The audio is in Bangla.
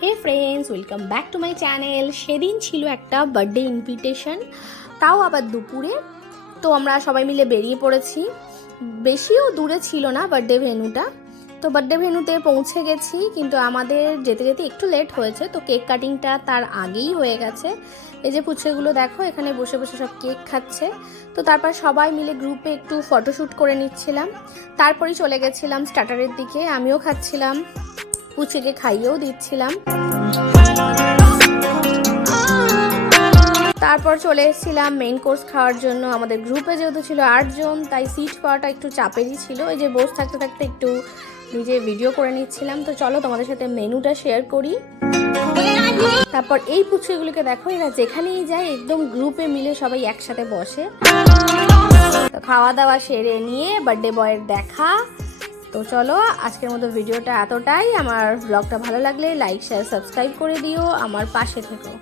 Hey friends, welcome back to my channel. সেদিন ছিল একটা বার্থডে ইনভিটেশন, তাও আবার দুপুরে। তো আমরা সবাই মিলে বেরিয়ে পড়েছি। বেশিও দূরে ছিল না বার্থডে ভেন্যুটা। তো বার্থডে ভেন্যুতে পৌঁছে গেছি, কিন্তু আমাদের যেতে যেতে একটু লেট হয়েছে। তো কেক কাটিংটা তার আগেই হয়ে গেছে। এই যে পুচকেগুলো দেখো, এখানে বসে বসে সব কেক খাচ্ছে। তো তারপর সবাই মিলে গ্রুপে একটু ফটোশ্যুট করে নিচ্ছিলাম। তারপরেই চলে গেছিলাম স্টার্টারের দিকে। আমিও খাচ্ছিলাম, পুচকে খাইয়েও দিচ্ছিলাম। তারপর চলে এসেছিলাম মেইন কোর্স খাওয়ার জন্য। আমাদের গ্রুপে যেহেতু ছিল 8 জন, তাই সিট পাওয়াটা একটু চাপেরই ছিল। এই যে বসে থাকতে থাকতে একটু নিজে ভিডিও করে নিচ্ছিলাম। তো চলো তোমাদের সাথে মেনুটা শেয়ার করি। তারপর এই পুচকেগুলোকে দেখো, এরা যেখানেই যায় একদম গ্রুপে মিলে সবাই একসাথে বসে। তো খাওয়া দাওয়া সেরে নিয়ে বার্থডে বয়ের দেখা। তো চলো, আজকের মতো ভিডিওটা এতটাই। আমার ব্লগটা ভালো লাগলে লাইক শেয়ার সাবস্ক্রাইব করে দিও, আমার পাশে থেকো।